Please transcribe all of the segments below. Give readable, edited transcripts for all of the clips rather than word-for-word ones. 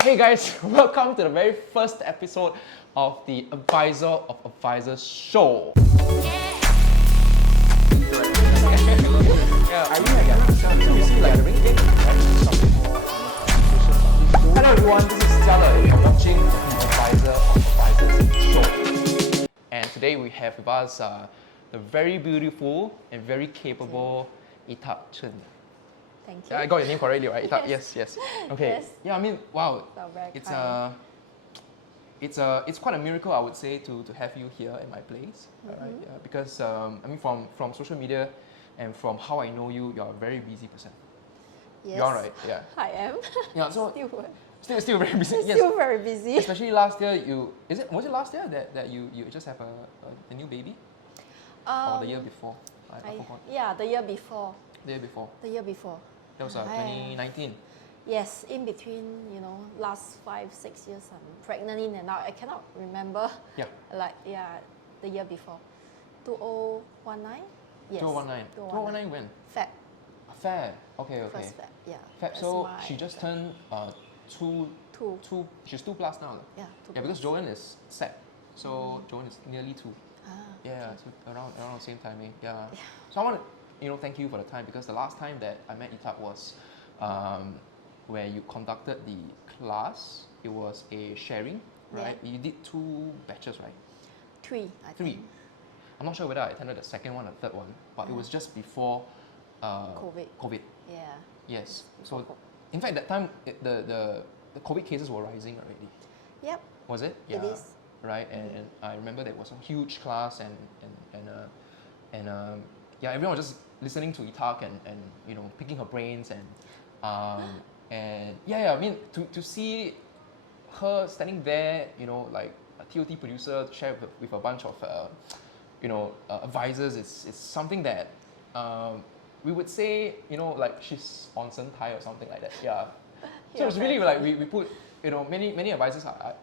Hey guys, welcome to the very first episode of the Advisor of Advisors show. Hello everyone, this is Stella. You're watching the Advisor of Advisors show. And today we have with us the very beautiful and very capable Etak Chen. Thank you. Yeah, I got your name correctly, right? Etak? Yes, yes. Okay. Yes. Yeah, I mean, wow. So very It's kind. it's quite a miracle, I would say, to have you here in my place, right? Yeah, because I mean, from social media and from how I know you, you're a very busy person. Yes. You're right, yeah. I am. Yeah, so Still still very busy. Yes. still very busy. Especially last year, was it last year that you just have a new baby, or the year before? I forgot. Yeah, the year before. The year before. The year before. That was 2019. Yes, in between, last 5-6 years, I'm pregnant in and out. I cannot remember. Yeah. The year before. 2019? Yes. 2019. 2019 when? Feb. Feb. Okay. First Feb, yeah. Feb. That's So my she just turned two. She's 2 plus now. Yeah, 2 Yeah, because plus. Joanne is set. So Joanne is nearly 2. Ah, Yeah, so around the same timing. Yeah. So I want to thank you for the time, because the last time that I met Etak was where you conducted the class. It was a sharing, right? Yeah. You did 2 batches, right? 3, I 3. think. I'm not sure whether I attended the second one or third one, but it was just before COVID. Yeah. Yes. So, in fact, that time the COVID cases were rising already. Yep. Was it? It is. Right, and I remember there was a huge class, and everyone was just listening to Etak and picking her brains and I mean to see her standing there, like a TOT producer, to share with a bunch of advisors, it's something that we would say like she's on Sentai or something like that. Yeah. So it's really like we put many advisors, I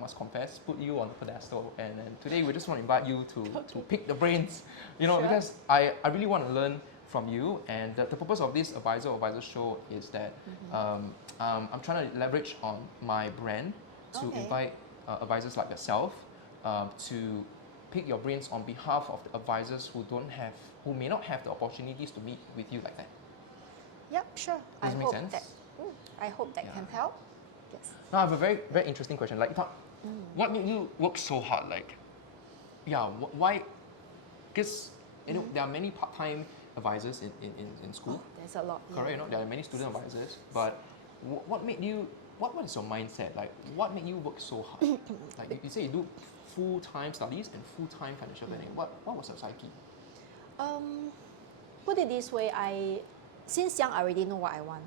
must confess, put you on the pedestal, and today we just want to invite you to pick the brains, Sure. because I really want to learn from you, and the purpose of this Advisor show is that I'm trying to leverage on my brand to invite advisors like yourself to pick your brains on behalf of the advisors who may not have the opportunities to meet with you like that. Yep, sure. Does it make sense? I hope that can help. Yes. Now I have a very, very interesting question. Like, what made you work so hard? Like, why? Because there are many part-time advisors in school. There's a lot. Correct. There are many student advisors. But what made you? What is your mindset? Like, what made you work so hard? Like, you say you do full-time studies and full-time financial planning. What was your psyche? Put it this way, since young I already know what I want.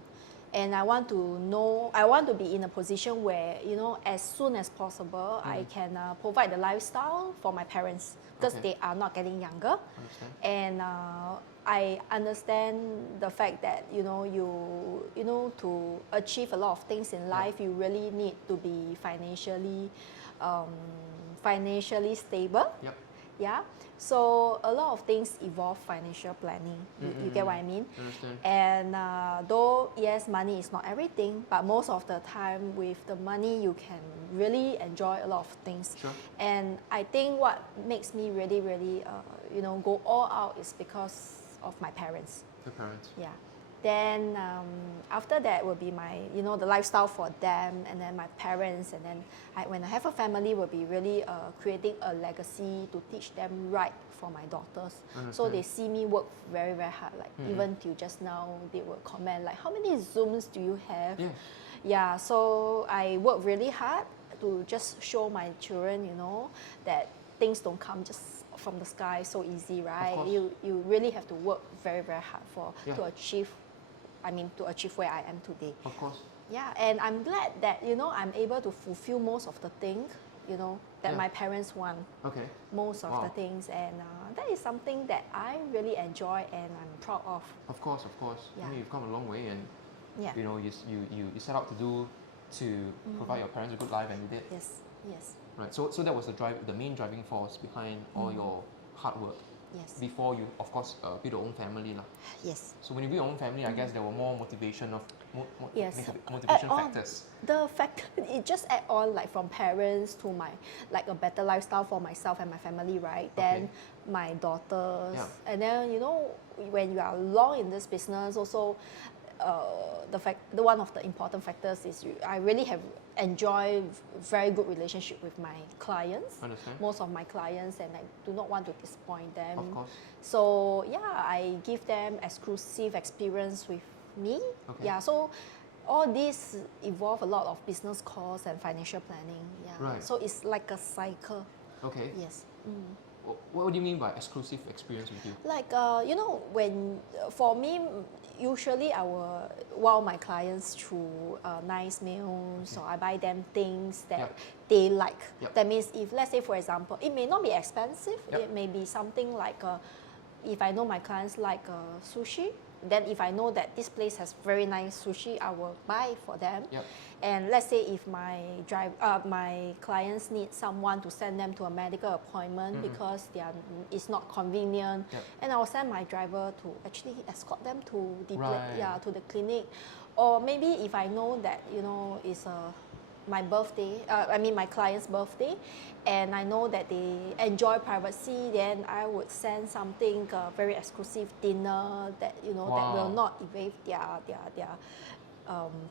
And I want to be in a position where, as soon as possible, I can provide the lifestyle for my parents, because they are not getting younger. And I understand the fact that, to achieve a lot of things in life, you really need to be financially stable. Yep. Yeah. So a lot of things involve financial planning. You get what I mean? Understand. And though, yes, money is not everything, but most of the time with the money, you can really enjoy a lot of things. Sure. And I think what makes me really, really, go all out is because of my parents. Your parents. Yeah. Then after that will be my, the lifestyle for them, and then my parents, and then when I have a family, will be really creating a legacy to teach them right for my daughters. So they see me work very, very hard. Like even till just now, they will comment like, how many Zooms do you have? Yeah. Yeah. So I work really hard to just show my children, that things don't come just from the sky so easy, right? You really have to work very, very hard to achieve where I am today. Of course. Yeah, and I'm glad that, I'm able to fulfill most of the things, that my parents want. Okay. Most of the things, and that is something that I really enjoy and I'm proud of. Of course. Yeah. I mean, you've come a long way, and Yeah. you set out to provide your parents a good life, and you did. Yes. Right. So that was the main driving force behind all your hard work. Yes. before you, of course, build your own family lah. Yes. So when you build your own family, I guess there were more motivation of Yes. motivation Add on. factors. The fact it just add on like from parents to my like a better lifestyle for myself and my family, right? Then my daughters, Yeah. and then you know when you are long in this business, also the one of the important factors is I really have enjoy very good relationship with my clients. Understand. Most of my clients, and I do not want to disappoint them. Of course. So yeah, I give them exclusive experience with me. Okay. Yeah, so all these involve a lot of business calls and financial planning. Yeah. Right. So it's like a cycle. Okay. Yes. What do you mean by exclusive experience with you? Like you know, when for me, usually I will wow my clients through nice meals, so I buy them things that they like. That means if let's say for example, it may not be expensive. It may be something like if I know my clients like sushi, then if I know that this place has very nice sushi, I will buy for them. And let's say if my my clients need someone to send them to a medical appointment because it's not convenient, and I will send my driver to actually escort them to the to the clinic. Or maybe if I know that you know it's my birthday, my client's birthday, and I know that they enjoy privacy, then I would send something very exclusive dinner that you know that will not evade their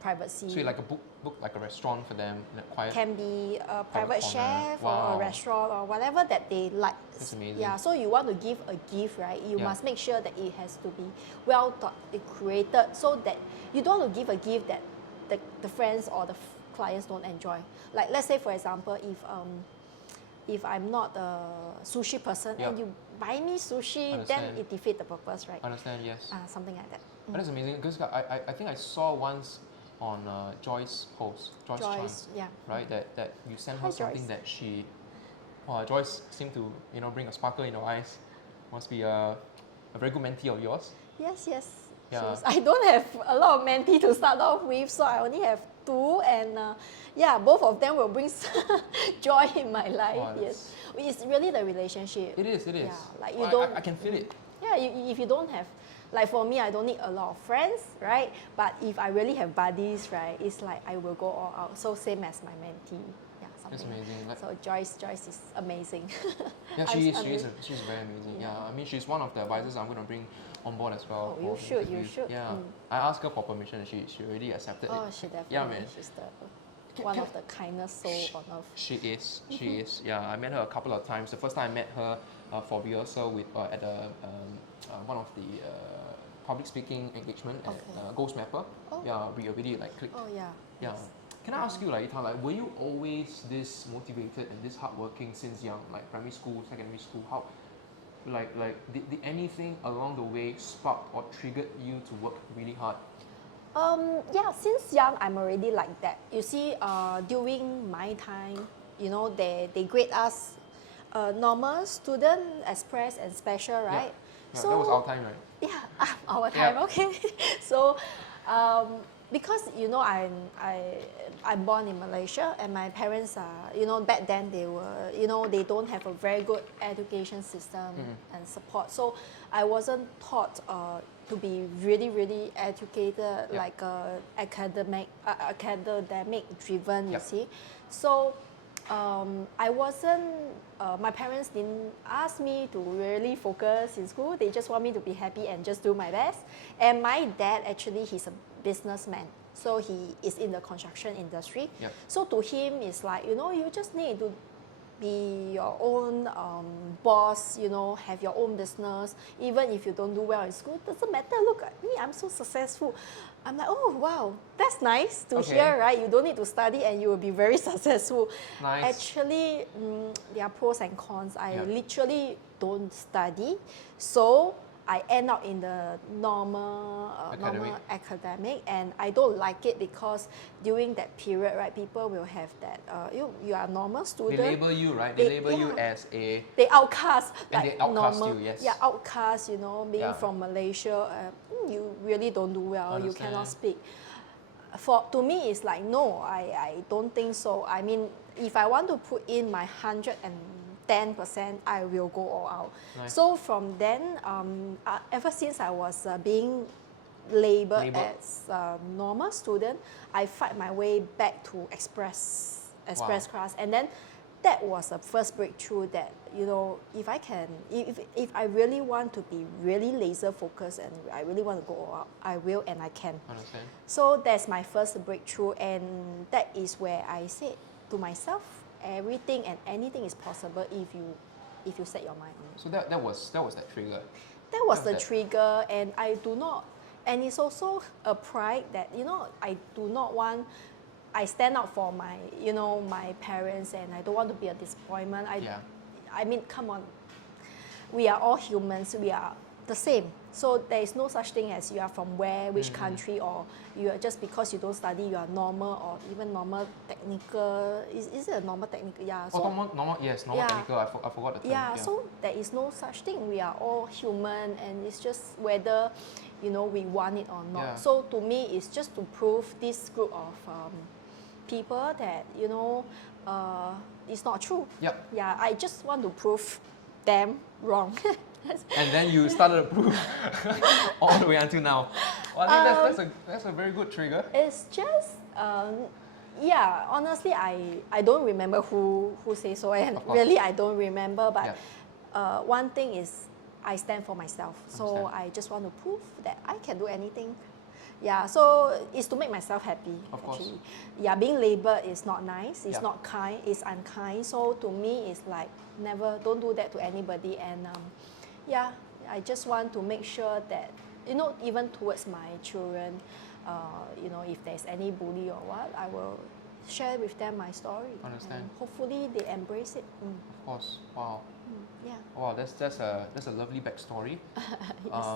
privacy. So you like a book like a restaurant for them, in a quiet. Can be a private chef Wow. or a restaurant or whatever that they like. That's amazing. Yeah, so you want to give a gift, right? You must make sure that it has to be well thought, created, so that you don't want to give a gift that the friends or the clients don't enjoy. Like let's say for example, if I'm not a sushi person and you buy me sushi, then it defeats the purpose, right? Understand? Yes. Something like that. That's amazing because I think I saw once on Joyce's post, Joyce Chan, right? That you sent her something that she, Joyce seemed to bring a sparkle in her eyes. Must be a very good mentee of yours. Yes. Yeah. I don't have a lot of mentee to start off with, so I only have 2, and both of them will bring joy in my life. Wow, yes, it's really the relationship. It is. Yeah, like you don't. I can feel it. Yeah, if you don't have, like for me, I don't need a lot of friends, right? But if I really have buddies, right, it's like I will go all out. So same as my mentee. Yeah, something. That's amazing. So Joyce is amazing. Yeah, she's very amazing. Yeah, I mean she's one of the advisors I'm going to bring on board as well. Oh, you should. Yeah, I asked her for permission. She already accepted it. Oh, she definitely. Yeah, man. She's one of the kindest soul on earth. She is. Yeah, I met her a couple of times. The first time I met her for rehearsal with at one of the public speaking engagement at Ghost Mapper. Oh. Yeah, we already like clicked. Oh yeah. Yeah. Yes. Can I ask you, like, were you always this motivated and this hardworking since young, like primary school, secondary school? How, did anything along the way spark or triggered you to work really hard? Yeah, since young, I'm already like that. You see, during my time, you know, they grade us normal, student, express, and special, right? Yeah, so that was our time, right? Yeah, our time. Okay. So, because you know, I'm born in Malaysia, and my parents are, you know, back then they were, you know, they don't have a very good education system and support. So I wasn't taught to be really educated, like academic driven. You see, so I wasn't. My parents didn't ask me to really focus in school. They just want me to be happy and just do my best. And my dad actually, he's a businessman. So he is in the construction industry. So to him, it's like, you know, you just need to be your own boss, you know, have your own business. Even if you don't do well in school, doesn't matter. Look at me, I'm so successful. I'm like, oh wow, that's nice to hear, right? You don't need to study and you will be very successful. Nice. Actually, there are pros and cons. I literally don't study, so I end up in the normal academic, and I don't like it because during that period, right, people will have that you are a normal student. They label you, right? They label you as a. They outcast, and like they outcast normal. you, yes. Yeah, outcast. You know, being from Malaysia, you really don't do well. Understand. You cannot speak. To me, it's like no, I don't think so. I mean, if I want to put in my 110% 10%, I will go all out. Nice. So from then, ever since I was being labeled as a normal student, I fight my way back to express class, and then that was the first breakthrough that, you know, if I really want to be really laser focused and I really want to go all out, I will and I can. Understand. So that's my first breakthrough, and that is where I said to myself, everything and anything is possible if you set your mind on it. So that was that trigger. That was the trigger, and I do not, and it's also a pride that, you know, I do not want, I stand up for my, you know, my parents, and I don't want to be a disappointment. I mean, come on, we are all humans, we are the same. So there is no such thing as you are from where, which country, or you are just because you don't study, you are normal, or even normal technical. Is it a normal technical? Yeah. So, normal technical. I forgot the term. Yeah, so there is no such thing. We are all human, and it's just whether, you know, we want it or not. Yeah. So to me, it's just to prove this group of people that, you know, it's not true. Yep. Yeah, I just want to prove them wrong. And then you started to prove all the way until now. Well, I think that's a very good trigger. It's just, yeah, honestly, I don't remember who says so, and really I don't remember, but one thing is I stand for myself. So I just want to prove that I can do anything. Yeah, so it's to make myself happy. Of course. Actually. Yeah, being labeled is not nice, it's Yeah. not kind, it's unkind. So to me, it's like, never, don't do that to anybody. And yeah, I just want to make sure that, you know, even towards my children, you know, if there's any bully or what, I will share with them my story. Understand. And hopefully they embrace it. Of course. Wow. Yeah. Wow, that's a lovely backstory. Yes.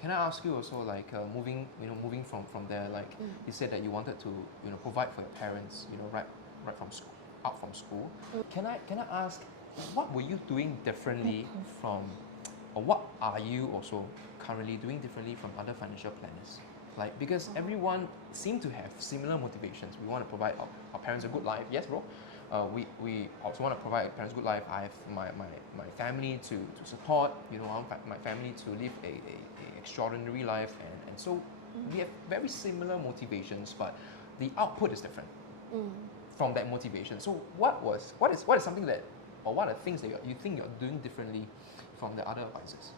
Can I ask you also, like, moving from there, like you said that you wanted to, you know, provide for your parents, you know, right from school, out from school. Can I ask, what were you doing differently from, or what are you also currently doing differently from other financial planners? Like, because everyone seem to have similar motivations. We want to provide our parents a good life. Yes, bro. We also want to provide our parents a good life. I have my family to support. You know, I want my family to live a extraordinary life, and so we have very similar motivations, but the output is different from that motivation. So what is something that, or what are things that you think you're doing differently from the other advisors?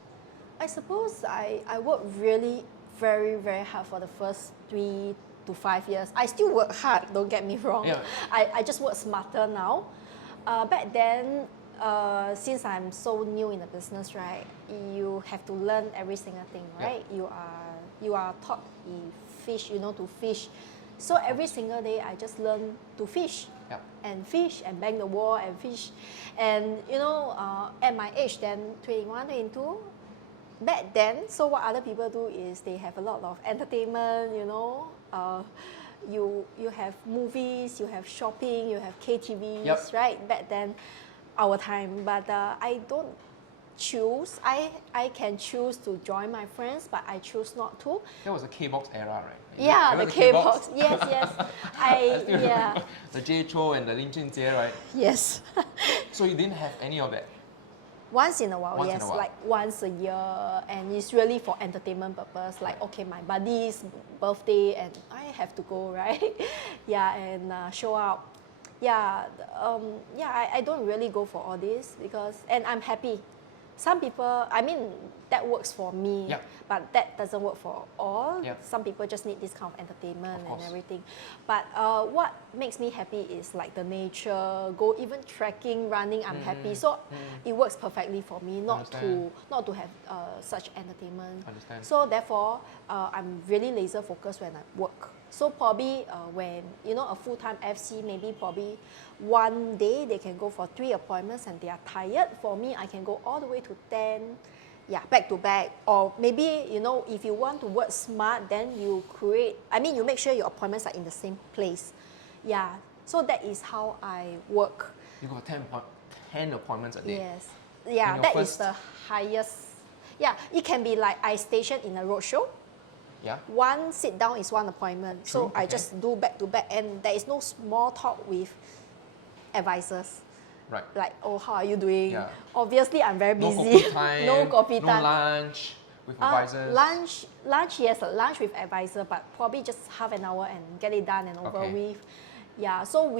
I suppose I worked really very, very hard for the first 3 to 5 years. I still work hard, don't get me wrong. Yeah. I just work smarter now. Back then, since I'm so new in the business, right, you have to learn every single thing, right? Yeah. You are taught to fish. So every single day, I just learn to fish. Yeah. And fish and bang the wall and fish. And you know, at my age then, 21, 22, back then, so what other people do is they have a lot of entertainment, you know. You have movies, you have shopping, you have KTVs, right? Back then, our time. But I don't choose. I can choose to join my friends, but I choose not to. That was the K-box era, right? Yeah, the K-box. Yes. Yeah. The Jay Chou and the Lin Jun-jie, right? Yes. So you didn't have any of that? Once in a while, Once yes, in a while. like once a year, and it's really for entertainment purpose. Like, okay, my buddy's birthday, and I have to go, right? Yeah, and show up. Yeah, I don't really go for all this because, and I'm happy. Some people, I mean, that works for me, Yeah. but that doesn't work for all. Yeah. Some people just need this kind of entertainment Of and course. everything. But what makes me happy is like the nature, go even trekking, running, I'm happy. So it works perfectly for me, not to have such entertainment. Understand. So therefore, I'm really laser focused when I work. So probably when, you know, a full-time FC, maybe probably one day they can go for 3 appointments and they are tired. For me, I can go all the way to 10, back to back. Or maybe, you know, if you want to work smart, then you you make sure your appointments are in the same place. Yeah, so that is how I work. You got 10 appointments a day. Yes. Yeah, that is the highest. Yeah, it can be like I station in a roadshow. Yeah. One sit down is one appointment. True, So I just do back to back, and there is no small talk with advisors. Right. Like, oh, how are you doing? Yeah. Obviously, I'm very No busy. coffee time. No coffee No time. lunch with advisors. Lunch, yes, lunch with advisor, but probably just half an hour and get it done and over with. Yeah, so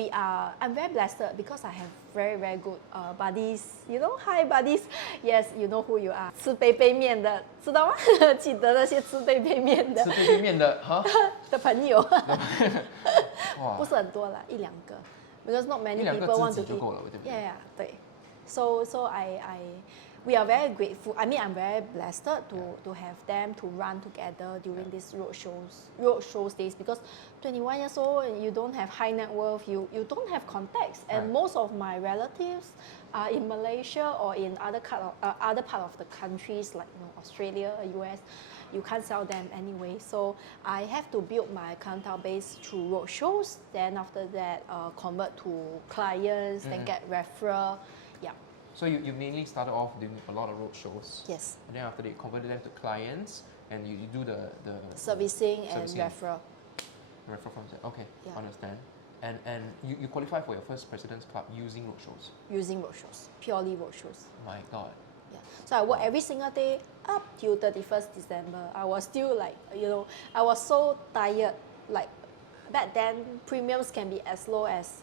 I'm very blessed because I have very, very good buddies. You know, hi buddies. Yes, you know who you are. 吃杯杯面的，知道吗？记得那些吃杯杯面的。吃杯杯面的，哈？的朋友。哇。不是很多啦，一两个。Because not many people want to eat. Yeah, 对。So we are very grateful. I mean, I'm very blessed to have them to run together during these road shows days because 21 years old and you don't have high net worth, you don't have contacts, and most of my relatives are in Malaysia or in other part of the countries like Australia, US. You can't sell them anyway, so I have to build my clientele base through road shows. Then after that, convert to clients, then get referral. Yeah. So you mainly started off doing a lot of road shows. Yes. And then after that, you converted them to clients, and you do the servicing and referral. Referral from that. Okay, yeah. Understand. And you qualify for your first President's Club using road shows. Using road shows, purely road shows. My God. Yeah. So I work every single day up till 31st December. I was still like, I was so tired. Like back then, premiums can be as low as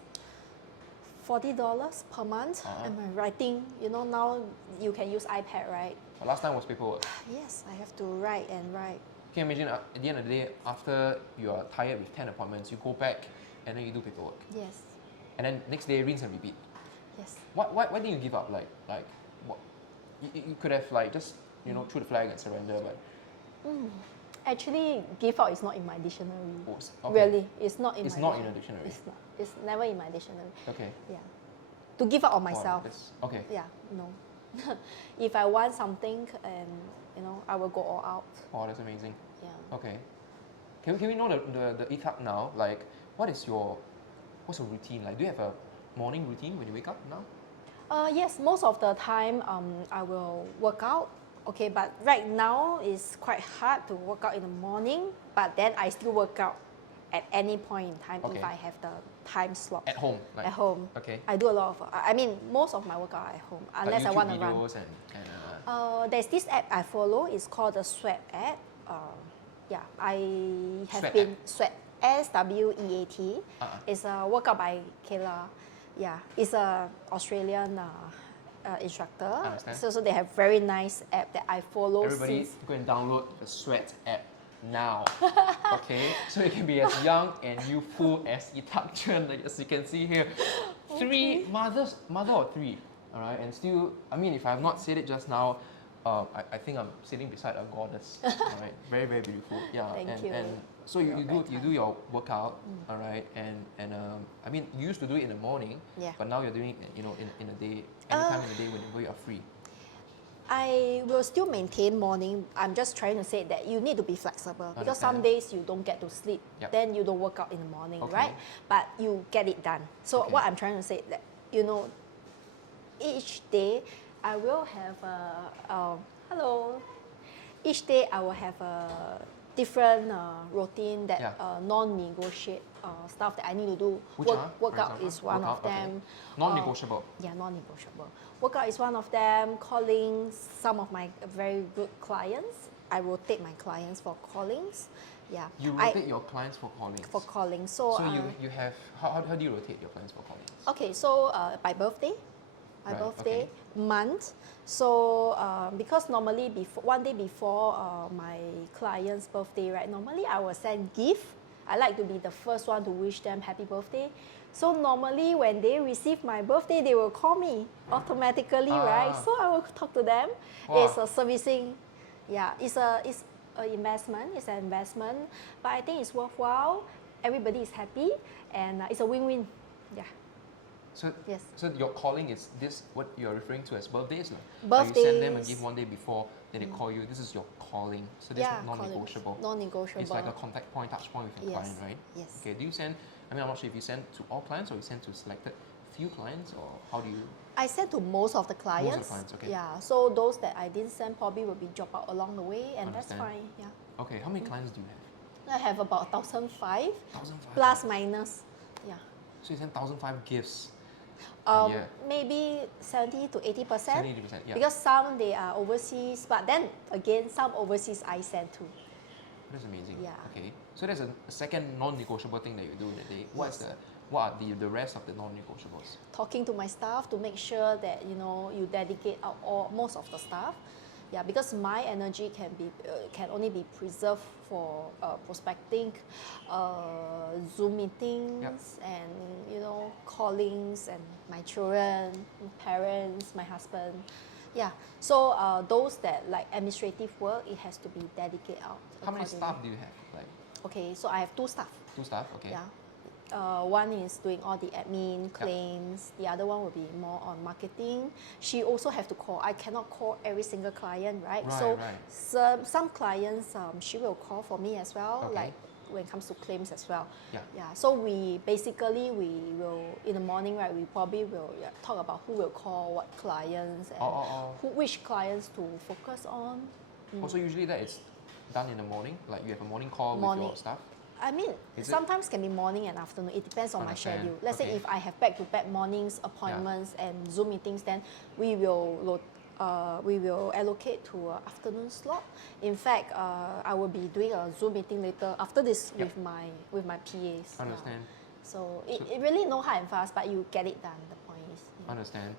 $40 per month. And my writing, now you can use iPad, right? But last time was paperwork. Yes, I have to write and write. Can you imagine at the end of the day, after you are tired with 10 appointments, you go back and then you do paperwork. Yes. And then next day, rinse and repeat. Yes. Why didn't you give up? Like what? You could have just threw the flag and surrender, but. Actually, give up is not in my dictionary. Okay. Really, it's not in it's my not in a dictionary. It's not. It's never in my dictionary. Okay. Yeah. To give up on myself. Okay. Yeah, no. If I want something and I will go all out. Oh, that's amazing. Yeah. Okay. Can we know the Etak now? Like, what's your routine like? Do you have a morning routine when you wake up now? Yes, most of the time I will work out. Okay, but right now it's quite hard to work out in the morning. But then I still work out at any point in time if I have the time slot. At home? At home. Okay. I do a lot of, most of my workout at home, unless like I want to run. videos there's this app I follow, it's called the Sweat app. I have Sweat been, app. Sweat, SWEAT. It's a workout by Kayla. Yeah, it's a Australian instructor. So they have very nice app that I follow. Everybody go and download the Sweat app now. Okay, so you can be as young and youthful as Etak Chen, as you can see here. Okay. Mother of three, all right, and still, if I have not said it just now, I think I'm sitting beside a goddess. All right, very, very beautiful. Yeah. Thank you. And so you do your workout, all right, and you used to do it in the morning, but now you're doing it, in the day, anytime in the day whenever you are free. I will still maintain morning. I'm just trying to say that you need to be flexible because some days you don't get to sleep, then you don't work out in the morning, right? But you get it done. So what I'm trying to say that each day I will have Each day I will have a different routine that non-negotiable stuff that I need to do. Workout is one of them. Non-negotiable. Non-negotiable. Workout is one of them. Calling some of my very good clients. I rotate my clients for callings. Yeah. You rotate your clients for callings? For calling. So you have, how do you rotate your clients for callings? Okay, so by birthday. My birthday, month. So because normally one day before my client's birthday, right? Normally I will send gift. I like to be the first one to wish them happy birthday. So normally when they receive my birthday, they will call me automatically, right? So I will talk to them. Wow. It's a servicing. Yeah, it's an investment. It's an investment, but I think it's worthwhile. Everybody is happy, and it's a win-win. Yeah. So, yes. So your calling is this what you're referring to as birthdays? Birthdays. You send them a gift one day before, then they call you. This is your calling. So this is non-negotiable. Non-negotiable. It's like a contact point, touch point with your client, right? Yes. Okay. Do you send? I'm not sure if you send to all clients or you send to selected few clients, or how do you? I send to most of the clients. Most of the clients, okay. Yeah. So those that I didn't send probably will be dropped out along the way, and that's fine. Yeah. Okay. How many clients do you have? I have about 1,005. 1,005. Plus minus. Yeah. So you send 1,005 gifts. Yeah. Maybe 70 to 80%. 70%, yeah. Because some they are overseas, but then again, some overseas I send to. That's amazing. Yeah. Okay. So there's a second non-negotiable thing that you do in a day. What are the rest of the non-negotiables? Talking to my staff to make sure that you dedicate out most of the staff. Yeah, because my energy can only be preserved for prospecting, Zoom meetings, and callings, and my children, parents, my husband. Yeah, so those that like administrative work, it has to be dedicated out. How many staff do you have? Like, okay, so I have 2 staff. 2 staff. Okay. Yeah. One is doing all the admin, claims. The other one will be more on marketing. She also have to call. I cannot call every single client, right? So some clients, she will call for me as well, like when it comes to claims as well. Yeah. So we will, in the morning, right, we probably will talk about who will call what clients and which clients to focus on. Also, usually that is done in the morning, like you have a morning call with your staff? I mean, sometimes can be morning and afternoon. It depends on my schedule. Let's say if I have back-to-back mornings, appointments, and Zoom meetings, then we will allocate to an afternoon slot. In fact, I will be doing a Zoom meeting later after this with my PAs. Understand. So it really no hard and fast, but you get it done. The point is. Understand.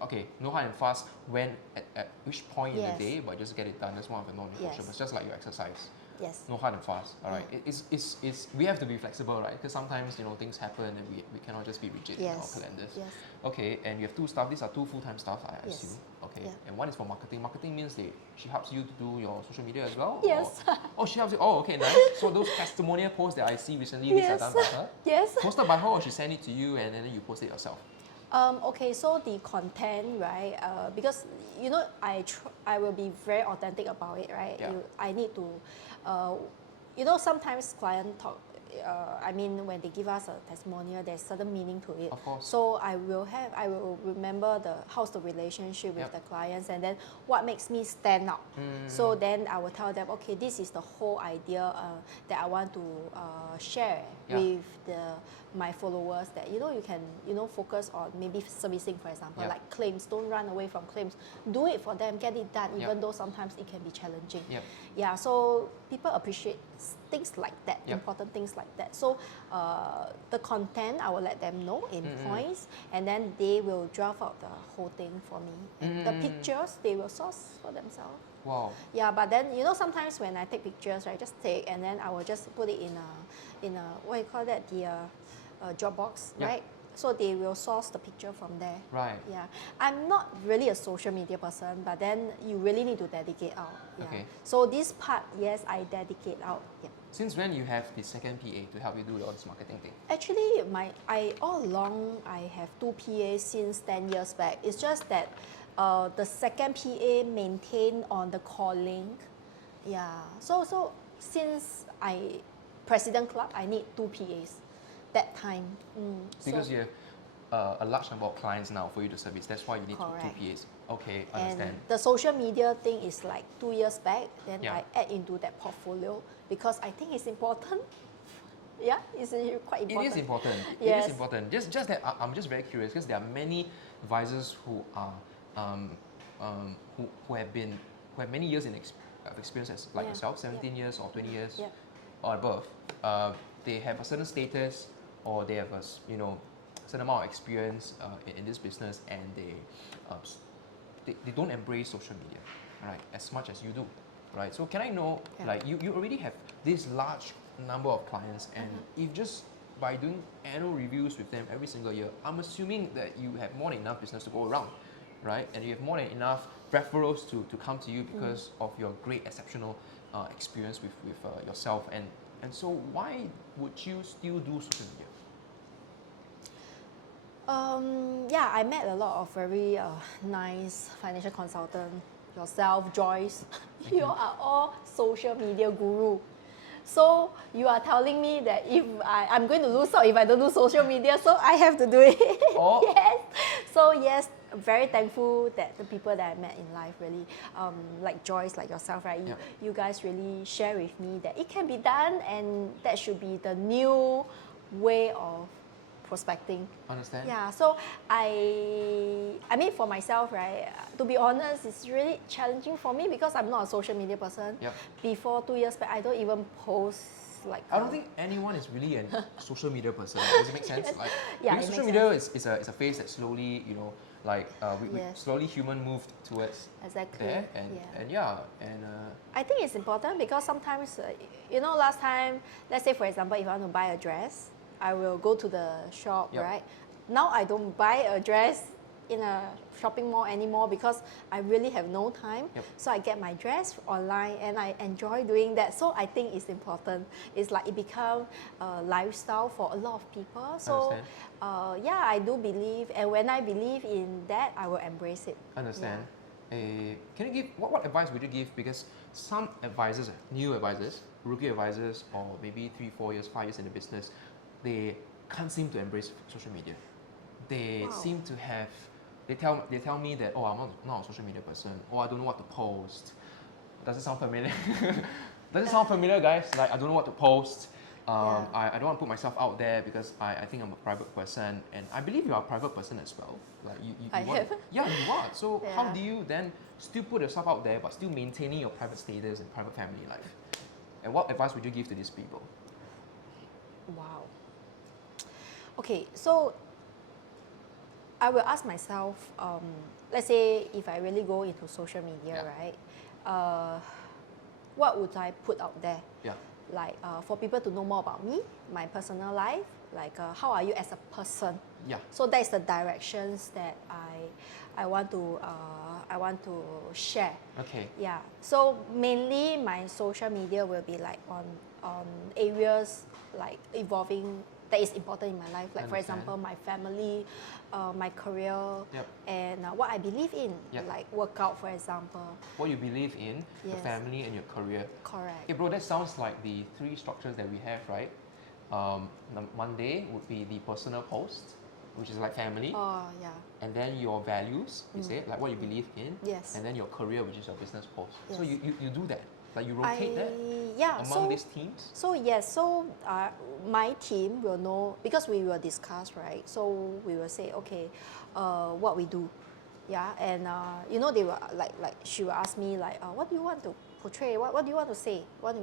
Okay, no hard and fast when at which point in the day, but just get it done. That's one of the non-negotiables. It's just like your exercise. Yes. No hard and fast. All right. It's we have to be flexible, right? Because sometimes things happen and we cannot just be rigid in our calendars. Yes. Okay. And you have 2 staff. These are 2 full-time staff, I assume. Okay. Yeah. And one is for marketing. Marketing means she helps you to do your social media as well. Yes. Oh, she helps you. Oh, okay, nice. So those testimonial posts that I see recently, these are done by her. Yes. Posted by her, or she send it to you and then you post it yourself. Okay, so the content, right? Because I will be very authentic about it, right? Yeah. I need to, sometimes client talk. When they give us a testimonial, there's certain meaning to it. Of course. So I will remember how's the relationship with the clients, and then what makes me stand out. So then I will tell them, okay, this is the whole idea that I want to share with my followers, that you can focus on maybe servicing, for example, like claims. Don't run away from claims. Do it for them, get it done, even though sometimes it can be challenging. Yeah, so people appreciate things like that, important things like that. So the content, I will let them know in points, and then they will draft out the whole thing for me. And the pictures, they will source for themselves. Wow. Yeah, but then sometimes when I take pictures, right, just take, and then I will just put it in a what you call that, the Dropbox, right? So they will source the picture from there. Right. Yeah. I'm not really a social media person, but then you really need to dedicate out. Yeah. Okay. So this part, yes, I dedicate out. Yeah. Since when you have the second PA to help you do all this marketing thing? Actually, all along I have 2 PAs since 10 years back. It's just that the second PA maintained on the calling. Yeah. So since President Club, I need 2 PAs. That time. Because you have a large number of clients now for you to service. That's why you need 2 PAs. Okay, understand. And the social media thing is like 2 years back. Then I add into that portfolio because I think it's important. Yeah, it's quite important. It is important. Yes. It is important. Just that I'm just very curious because there are many advisors who are who have many years of experience as like yourself, 17 years or 20 years or above. They have a certain status, or they have a certain amount of experience in this business, and they don't embrace social media, right, as much as you do, right? So can I know, like you already have this large number of clients, and if just by doing annual reviews with them every single year, I'm assuming that you have more than enough business to go around, right? And you have more than enough referrals to come to you because of your great, exceptional experience with yourself. And so why would you still do social media? I met a lot of very nice financial consultants. Yourself, Joyce, you are all social media guru. So you are telling me that if I'm going to lose out if I don't do social media, so I have to do it. Oh. Yes. So yes, I'm very thankful that the people that I met in life really, like Joyce, like yourself, right? You guys really share with me that it can be done, and that should be the new way of prospecting. Understand? Yeah, so I mean for myself, right, to be honest, it's really challenging for me because I'm not a social media person. Yep. Before 2 years back, I don't even post like. I don't think anyone is really a social media person. Does it make sense? Like, Yeah, because it social makes media is a phase that slowly, you know, like we Yes. slowly human moved towards Exactly. there, Yeah. and I think it's important because sometimes, you know, last time, let's say for example, if I want to buy a dress, I will go to the shop, Yep. right? Now I don't buy a dress in a shopping mall anymore because I really have no time. Yep. So I get my dress online and I enjoy doing that. So I think it's important. It's like it become a lifestyle for a lot of people. So yeah, I do believe, and when I believe in that, I will embrace it. understand. Can you give what advice would you give? Because some advisors, new advisors, rookie advisors, or maybe 3, 4 years, 5 years in the business, they can't seem to embrace social media. They seem to have. They tell me that, oh, I'm not a social media person. Oh, I don't know what to post. Does it sound familiar? Does it sound familiar, guys? Like, I don't know what to post. I don't want to put myself out there because I think I'm a private person, and I believe you are a private person as well. Like you yeah, you are. So how do you then still put yourself out there but still maintaining your private status and private family life? And what advice would you give to these people? Wow. Okay, so I will ask myself, let's say if I really go into social media, right? What would I put out there? Yeah. Like for people to know more about me, my personal life, like how are you as a person? Yeah. So that's the directions that I want to share. Okay. Yeah. So mainly my social media will be like on areas like evolving that is important in my life. Like for example, my family, my career, and what I believe in, like workout, for example. What you believe in, your family and your career. Correct. Hey bro, that sounds like the 3 structures that we have, right? Monday would be the personal post, which is like family. Oh, yeah. And then your values, you say, like what you believe in. Yes. And then your career, which is your business post. Yes. So you do that. Like you rotate that among these teams? So yes, so my team will know, because we will discuss, right? So we will say, okay, what we do. Yeah, and you know, they will like she will ask me like, what do you want to portray? What do you want to say? What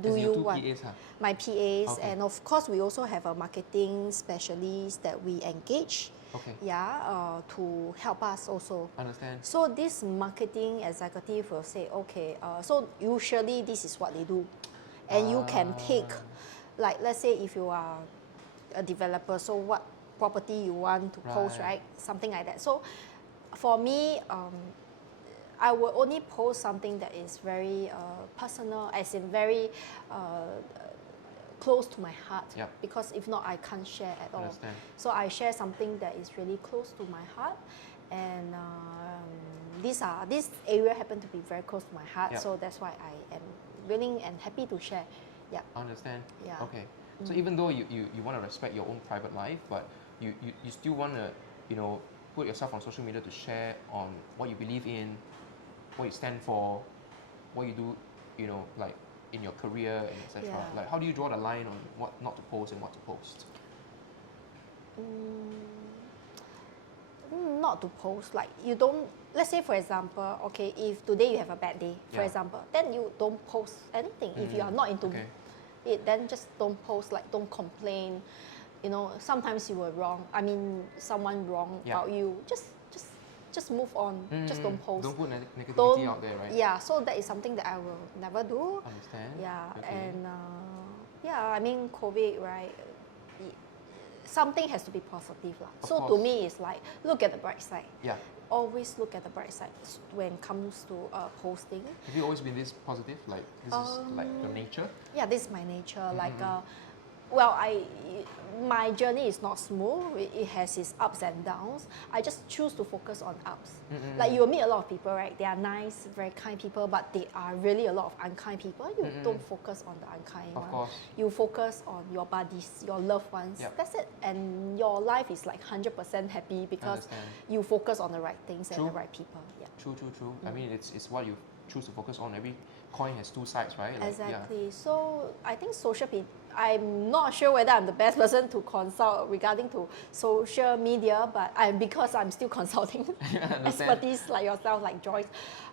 do you want? PAs, huh? My PAs, and of course we also have a marketing specialist that we engage. Okay. Yeah, to help us also. Understand. So this marketing executive will say, okay, so usually this is what they do, and you can pick, like let's say if you are a developer, so what property you want to post, right? Something like that. So for me, I will only post something that is very personal, as in very close to my heart, because if not, I can't share at all. So I share something that is really close to my heart, and this area happen to be very close to my heart, so that's why I am willing and happy to share. Yeah. Understand. Yeah. Okay. So even though you want to respect your own private life, but you still want to, you know, put yourself on social media to share on what you believe in, what you stand for, what you do, you know, like in your career and etc. Like how do you draw the line on what not to post and what to post? Not to post, like you don't, let's say for example, okay, if today you have a bad day, for example, then you don't post anything. If you are not into it, then just don't post, like don't complain. You know, sometimes you were wrong. I mean, someone wrong about you. Just move on. Just don't post. Don't put negativity out there, right? Yeah, so that is something that I will never do. Understand. Yeah, and I mean, COVID, right? Something has to be positive, lah. So to me, it's like look at the bright side. Yeah. Always look at the bright side when it comes to posting. Have you always been this positive? Like this is like your nature? Yeah, this is my nature. Like, well, my journey is not smooth. It has its ups and downs. I just choose to focus on ups. Like you will meet a lot of people, right? They are nice, very kind people, but they are really a lot of unkind people. You don't focus on the unkind one. Of course. You focus on your buddies, your loved ones. That's it. And your life is like 100% happy because you focus on the right things and the right people. Yeah. True. I mean, it's what you choose to focus on. Every coin has 2 sides, right? Like, exactly. So I think social I'm not sure whether I'm the best person to consult regarding to social media, but because I'm still consulting expertise like yourself, like Joyce.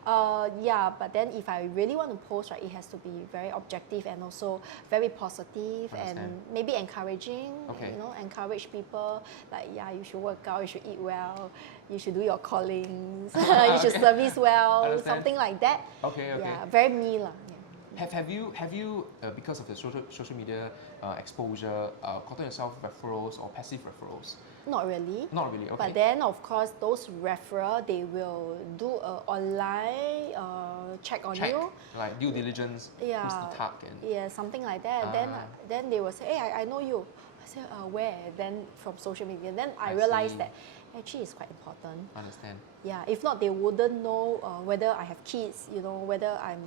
Yeah, but then if I really want to post, right, it has to be very objective and also very positive and maybe encouraging. Okay. You know, encourage people like, yeah, you should work out, you should eat well, you should do your callings, you should service well, something like that. Okay, okay. Yeah, very me lah. Yeah. Have you because of the social media exposure, gotten yourself referrals or passive referrals? Not really. Not really, okay. But then, of course, those referral, they will do a online check on you. Like due diligence, Yeah. who's Etak and... Yeah, something like that. Then they will say, hey, I know you. I say, where? Then from social media. Then I realized that actually it's quite important. Understand. Yeah, if not, they wouldn't know whether I have kids, you know, whether I'm,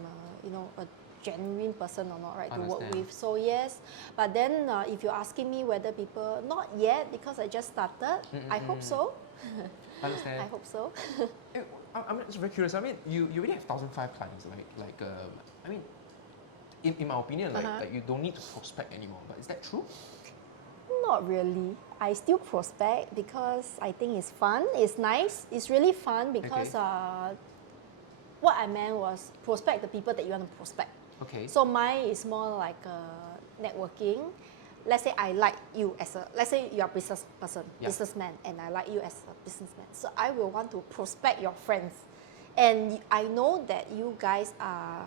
you know, a genuine person or not, right, to work with. So yes, but then if you're asking me whether people, not yet, because I just started. I hope so. Understand. I hope so. I'm just very curious. I mean, you already have 1,005 clients, right? I mean, in my opinion, like you don't need to prospect anymore. But is that true? Not really. I still prospect because I think it's fun. It's nice. It's really fun because what I meant was prospect the people that you want to prospect. Okay. So mine is more like networking. Let's say I like you as a, let's say you're a business person, businessman, and I like you as a businessman. So I will want to prospect your friends. And I know that you guys are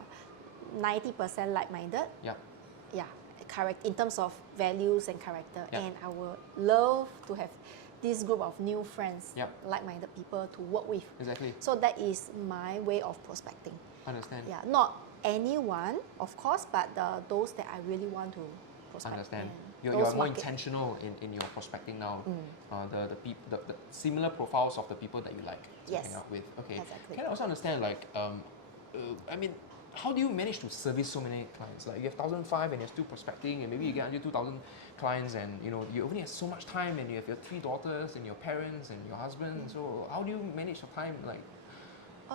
90% like-minded. Yeah. Yeah, correct, in terms of values and character. And I would love to have this group of new friends, like-minded people to work with. Exactly. So that is my way of prospecting. Understand. Yeah, not anyone, of course, but those that I really want to prospect. Understand. You're more intentional in your prospecting now. The similar profiles of the people that you like to hang out with. Okay. Exactly. Can I also understand, like, I mean, how do you manage to service so many clients? Like you have 1,005 and you're still prospecting, and maybe you get under 2,000 clients, and you know you only have so much time, and you have your 3 daughters and your parents and your husband. So how do you manage your time? Like,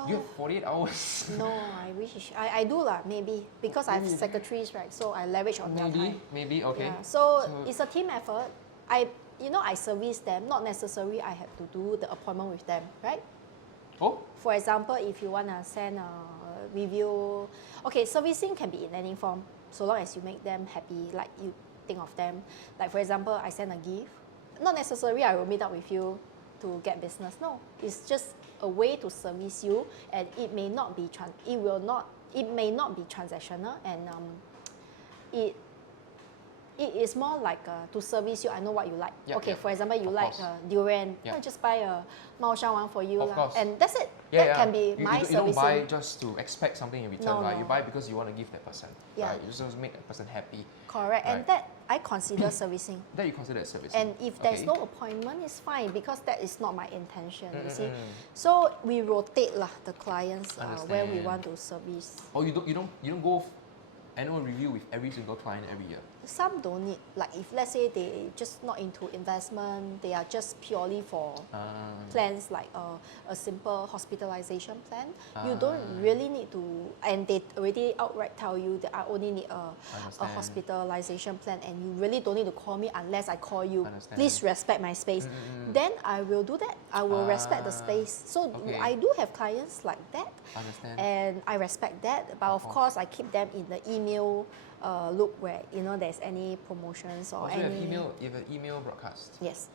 do you have 48 hours? No, I wish I do lah, maybe because I have secretaries, right? So I leverage on their time. Maybe okay. Yeah. So it's a team effort. I service them. Not necessarily I have to do the appointment with them, right? Oh. For example, if you wanna send a review, okay, servicing can be in any form, so long as you make them happy, like you think of them. Like for example, I send a gift. Not necessarily I will meet up with you to get business. No, it's just a way to service you, and it may not be transactional, and it is more like to service you. I know what you like. For example, you like durian. I just buy a Mao Shan Wang for you, and that's it. That can be my servicing. You don't buy just to expect something in return, right? No. You buy because you want to give that person. Right? You just make that person happy. Correct, right? And that I consider servicing. That you consider as servicing. And if there's no appointment, it's fine because that is not my intention. You see, so we rotate the clients where we want to service. Oh, you don't go annual review with every single client every year? Some don't need. Like if let's say they just not into investment, they are just purely for plans like a simple hospitalization plan. You don't really need to, and they already outright tell you that I only need a hospitalization plan, and you really don't need to call me unless I call you. Please respect my space. Then I will do that. I will respect the space. So I do have clients like that, and I respect that. But of course, I keep them in the email loop where there's any promotions or any. You have an email broadcast. Yes.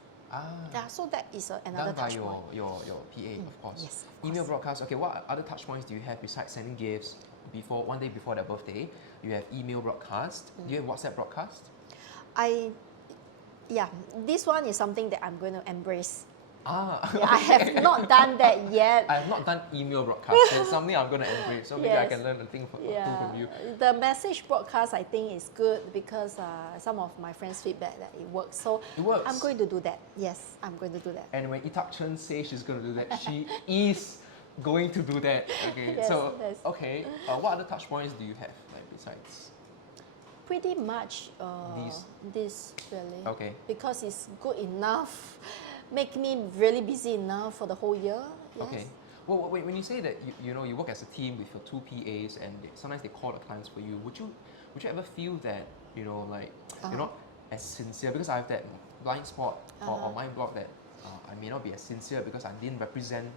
Yeah, so that is another touch point. Your PA, of course. Yes, of course. Email broadcast. Okay, what other touch points do you have besides sending gifts one day before their birthday? You have email broadcast. Do you have WhatsApp broadcast? This one is something that I'm going to embrace. Okay. I have not done that yet. I have not done email broadcast. It's something I'm going to embrace. So maybe I can learn a thing from you. The message broadcast I think is good because some of my friends feedback that it works. So it works. I'm going to do that. Yes, I'm going to do that. And when Etak Chen says she's going to do that, she is going to do that. Okay. Okay. What other touch points do you have besides? Pretty much this really. Okay. Because it's good enough. Make me really busy enough for the whole year. Yes. Okay. Well, when you say that you work as a team with your 2 PAs and sometimes they call the clients for you, would you ever feel that you know, like you're not as sincere, because I have that blind spot on my blog that I may not be as sincere because I didn't represent.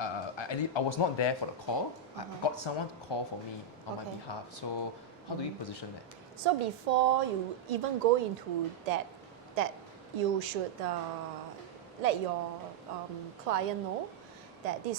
I was not there for the call. I got someone to call for me on my behalf. So how do you position that? So before you even go into that you should let your client know that this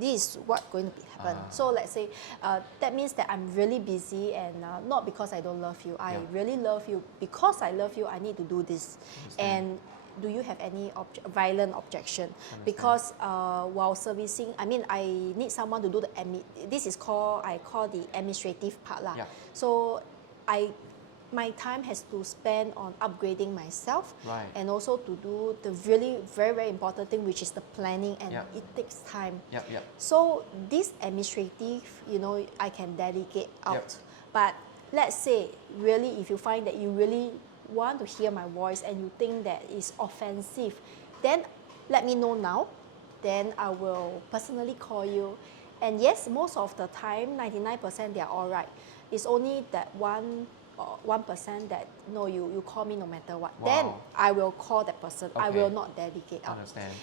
is what going to be happen. So let's say that means that I'm really busy, and not because I don't love you. I really love you. Because I love you, I need to do this. And do you have any violent objection? Because while servicing, I mean, I need someone to do the this is I call the administrative part lah. So my time has to spend on upgrading myself, and also to do the really very, very important thing, which is the planning, and it takes time. So this administrative, you know, I can delegate out. But let's say really, if you find that you really want to hear my voice and you think that is offensive, then let me know now. Then I will personally call you. And yes, most of the time, 99% they are all right. It's only that 1% that no, you call me no matter what. Then I will call that person. I will not delegate out.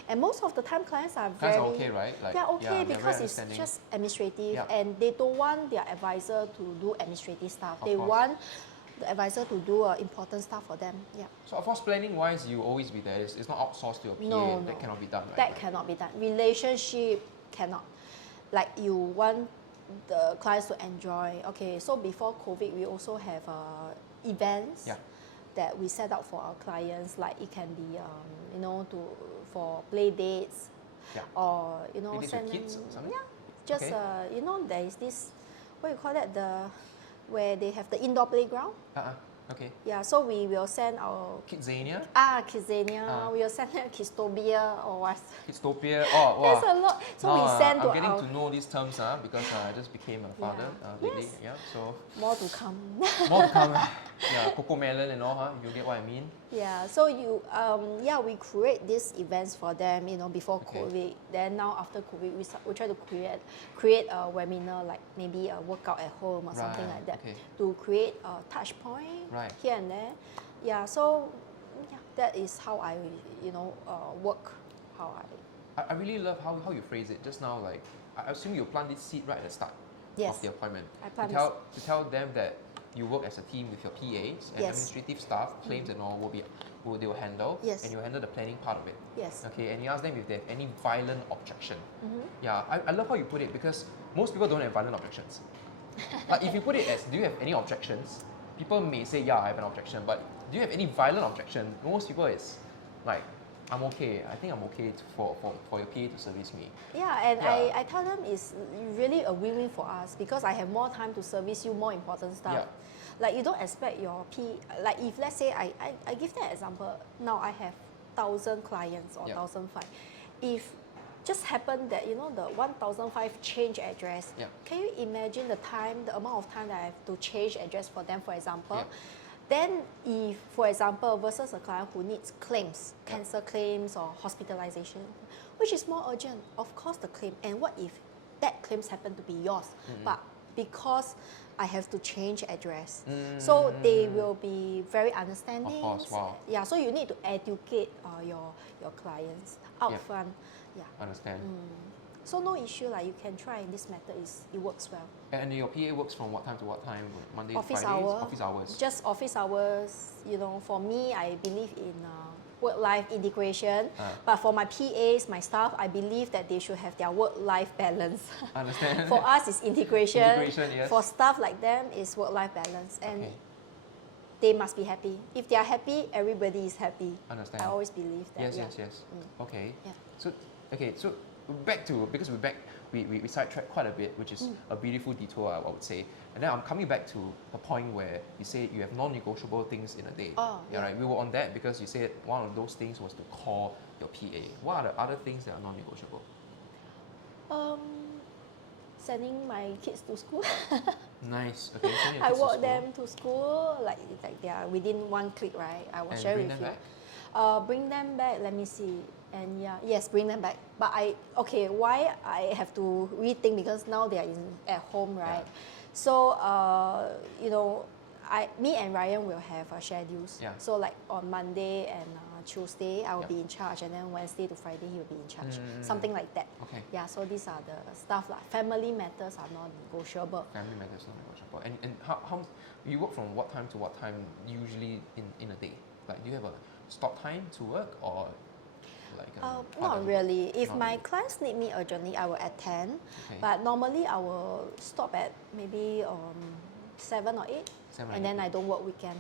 And most of the time, clients are very okay, right? Like, because it's just administrative, and they don't want their advisor to do administrative stuff. They want the advisor to do important stuff for them. So of course, planning wise, you always be there. It's not outsourced to your PA. No, that cannot be done, right? That cannot be done. Relationship cannot. Like you want the clients to enjoy. Okay, so before COVID, we also have events that we set up for our clients. Like it can be, you know, for play dates, or you know, send them. Kids or something? Just you know, there is this, what you call that, where they have the indoor playground. Okay. Yeah, so we will send our Kidzania. Kidzania. We will send them Kidstopia or what? Kidstopia. Oh, wow. There's a lot. So we send to I'm getting to know these terms because I just became a father lately. So more to come. More to come. Coco melon and all, You get what I mean? Yeah. So you, we create these events for them, you know, before COVID. Then now after COVID, we try to create a webinar, like maybe a workout at home or something like that, to create a touch point here and there. Yeah. So that is how I, you know, work. How I really love how you phrase it just now. Like, I assume you plant this seed right at the start of the appointment. To tell them that you work as a team with your PAs and administrative staff, claims and all they will handle, and you handle the planning part of it. Okay, and you ask them if they have any violent objection. I love how you put it, because most people don't have violent objections. Like if you put it as, do you have any objections? People may say, I have an objection, but do you have any violent objection? Most people is like, I'm okay. I think I'm okay for your PA to service me. And I tell them it's really a win-win for us, because I have more time to service you more important stuff. Like you don't expect your like if let's say I give that example, now I have 1,000 clients or 1,005. If just happen that, you know, the 1,005 change address, can you imagine the amount of time that I have to change address for them, for example? Then if, for example, versus a client who needs claims, cancer claims or hospitalization, which is more urgent, of course the claim. And what if that claims happen to be yours, but because I have to change address? So they will be very understanding. Of course, so you need to educate your clients upfront. Understand. So no issue, like you can try this method, it works well. And your PA works from what time to what time? Monday to Office Fridays? hour. Office hours. Just office hours. You know, for me, I believe in work-life integration. But for my PAs, my staff, I believe that they should have their work-life balance. Understand. For us, it's integration. Integration, yes. For staff like them, it's work-life balance. And they must be happy. If they are happy, everybody is happy. Understand. I always believe that. Yes. Okay. So back to, because we sidetracked quite a bit, which is a beautiful detour, I would say. And then I'm coming back to the point where you say you have non-negotiable things in a day. Right. We were on that because you said one of those things was to call your PA. What are the other things that are non-negotiable? Sending my kids to school. Nice. Okay. I walk them to school, like they are within one click, right? I will share with you. Bring them back. Let me see. And yes, bring them back. But why I have to rethink, because now they are at home, right? So you know, me and Ryan will have schedules. Yeah. So like on Monday and Tuesday, I will be in charge, and then Wednesday to Friday, he will be in charge. Something like that. Okay. Yeah, so these are the stuff like family matters are non-negotiable. Family matters non-negotiable. And how you work from what time to what time usually in a day? Like, do you have a stop time to work or like? Not really. If Not my really. clients need me urgently, I will attend. Okay. But normally I will stop at maybe 7 or 8, 7 or and then 8. I don't work weekend.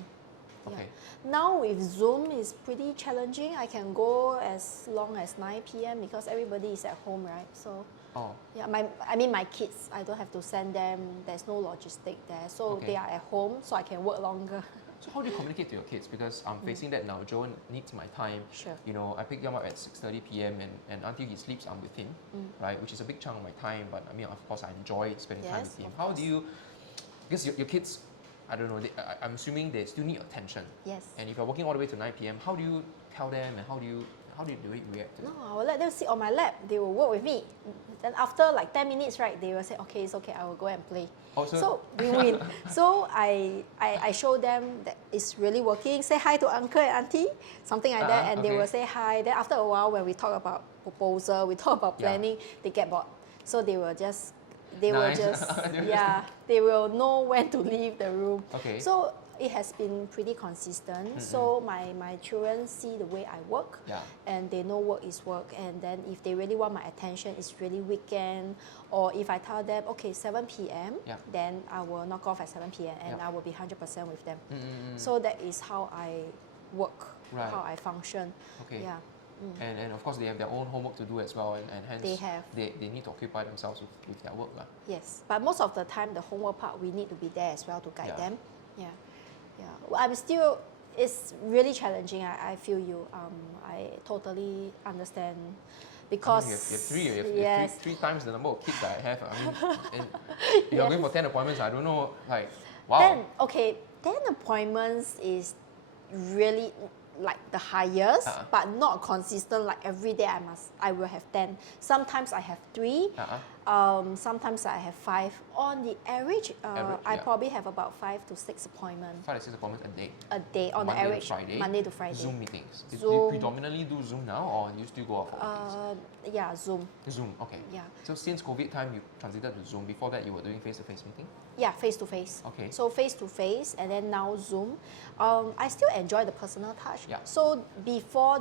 Okay. Yeah. Now with Zoom, it's pretty challenging. I can go as long as 9 p.m. because everybody is at home, right? So Oh. yeah, my kids, I don't have to send them. There's no logistic there, so Okay. they are at home, so I can work longer. So how do you communicate to your kids? Because I'm facing that now. Joe needs my time. Sure. You know, I pick him up at 6:30 p.m. and until he sleeps, I'm with him, right? Which is a big chunk of my time. But I mean, of course, I enjoy spending time Yes, with him. of How course. do you? Because your kids, I don't know. I'm assuming they still need attention. Yes. And if you're working all the way to 9 p.m., how do you tell them and how do you react to it? No, I will let them sit on my lap. They will work with me. Then after like 10 minutes, right, they will say, okay, it's okay, I will go and play. Oh, So we win. So I show them that it's really working. Say hi to uncle and auntie, something like that, and they okay. will say hi. Then after a while, when we talk about proposal, we talk about Yeah. planning, they get bored. So they will just, Nice. they will know when to leave the room. Okay. So it has been pretty consistent. So my children see the way I work, Yeah. and they know work is work. And then if they really want my attention, it's really weekend. Or if I tell them, okay, 7 p.m., Yeah. then I will knock off at 7 p.m. and Yeah. I will be 100% with them. So that is how I work, Right. how I function. Okay. Yeah. And of course they have their own homework to do as well, and hence They have. they need to occupy themselves with their work. Yes, but most of the time, the homework part, we need to be there as well to guide Yeah. them. Yeah, yeah. Well, I'm still, it's really challenging. I feel you. I totally understand because I mean, you have three. You have yes, three times the number of kids that I have. I mean, and you're going for 10 appointments. I don't know, like, wow. 10 appointments is really like the highest, but not consistent. Like every day I will have 10. Sometimes I have 3. Sometimes I have 5. On the average, I probably have about 5 to 6 appointments 5 to 6 appointments a day. on Monday the to average. Friday. Monday to Friday. Zoom meetings. Do you Zoom. predominantly do Zoom now, or you still go out for meetings? Yeah, Zoom. Zoom, okay. Yeah. So since COVID time, you transited to Zoom. Before that, you were doing face-to-face meeting? Yeah, face to face. Okay. So face to face, and then now Zoom. I still enjoy the personal touch. Yeah. So before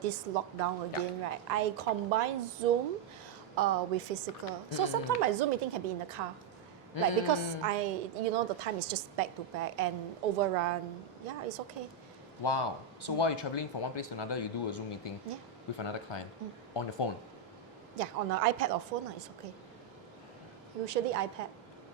this lockdown again, right? I combine Zoom with physical. So sometimes my Zoom meeting can be in the car, like because the time is just back to back and overrun. Yeah, it's okay. Wow. So while you're traveling from one place to another, you do a Zoom meeting with another client on the phone. Yeah, on an iPad or phone, it's okay. Usually iPad.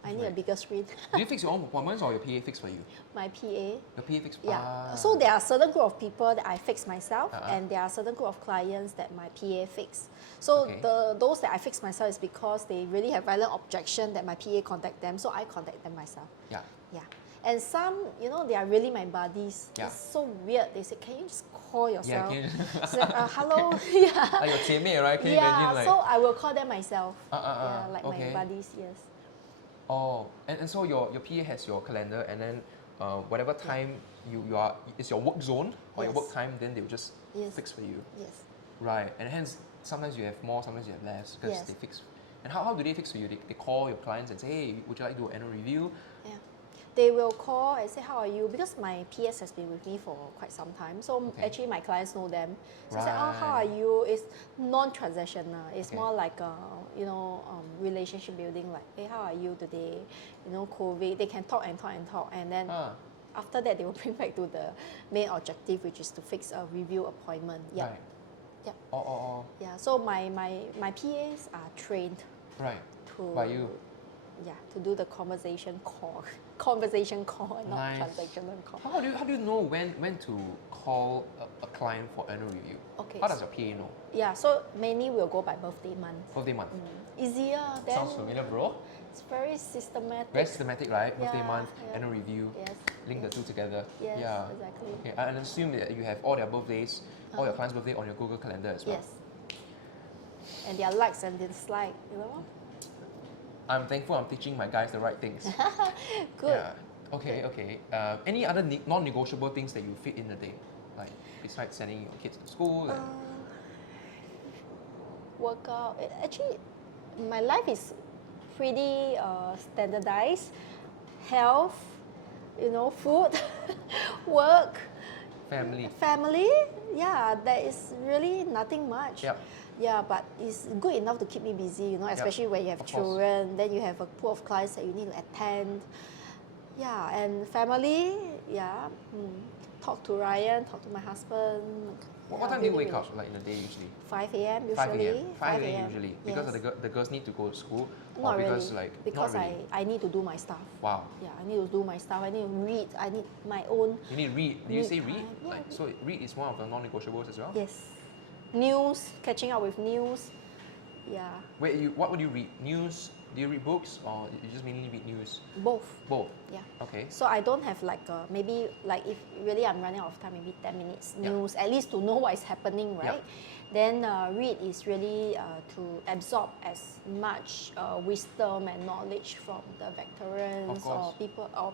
I need a bigger screen. Do you fix your own appointments or your PA fix for you? My PA. Your PA fix. Yeah. So there are certain group of people that I fix myself, and there are certain group of clients that my PA fix. So Okay. those that I fix myself is because they really have violent objection that my PA contact them, so I contact them myself. Yeah. Yeah. And some, they are really my buddies. Yeah. It's so weird. They say, can you just call yourself? can you- It's like, hello. Yeah. Like your teammate, right? Can you Yeah. imagine like? So I will call them myself. yeah, Like okay. my buddies. Yes. Oh, and so your PA has your calendar, and then whatever time you are, it's your work zone or your Yes. work time, then they will just Yes. fix for you. Yes. Right, and hence sometimes you have more, sometimes you have less because Yes. they fix. And how do they fix for you? They call your clients and say, hey, would you like to do an annual review? Yeah. They will call and say, how are you? Because my PS has been with me for quite some time. So Okay. actually my clients know them. So I say, oh, how Right. are you? It's non-transactional. It's Okay. more like a, relationship building, like, hey, how are you today? COVID. They can talk and talk and talk. And then after that, they will bring back to the main objective, which is to fix a review appointment. Yeah. Right. Yep. Oh. Yeah. So my PAs are trained Right. to By you. Yeah, to do the conversation call, and not Nice. transactional call. How do you know when to call a client for annual review? Okay. How does your PA know? Yeah, so mainly we'll go by birthday month. Birthday month. Easier. Then Sounds familiar, bro. it's very systematic. Very systematic, right? Birthday Yeah, month, yeah. annual review. Yes. Link the two together. Yes, Yeah. exactly. Okay, and assume that you have all their birthdays, all your clients' birthday on your Google Calendar as well. Yes. And their likes and dislikes, I'm thankful I'm teaching my guys the right things. Good. Yeah. Okay, okay. Any other non-negotiable things that you fit in a day? Like, besides sending your kids to school? And Workout. Actually, my life is pretty standardized. Health, food, work, family. Yeah, there is really nothing much. Yep. Yeah, but it's good enough to keep me busy, especially when you have children. Then you have a pool of clients that you need to attend. Yeah, and family, yeah. Talk to Ryan, talk to my husband. What time do you wake up like in a day usually? 5 a.m. usually. 5 a.m. 5 a.m. usually. Because Yes. the girls need to go to school? Not or because really. like Because not really? I need to do my stuff. Wow. Yeah, I need to do my stuff. I need to read. I need my own. You need to read. Did you say read? time. Yeah. Like, so read is one of the non-negotiables as well? Yes. News, catching up with news. Yeah. Wait, what would you read? News? Do you read books or you just mainly read news? Both. Both. Yeah. Okay. So I don't have like maybe like if really I'm running out of time, maybe 10 minutes Yeah. news, at least to know what is happening, right? Then read is really to absorb as much wisdom and knowledge from the veterans or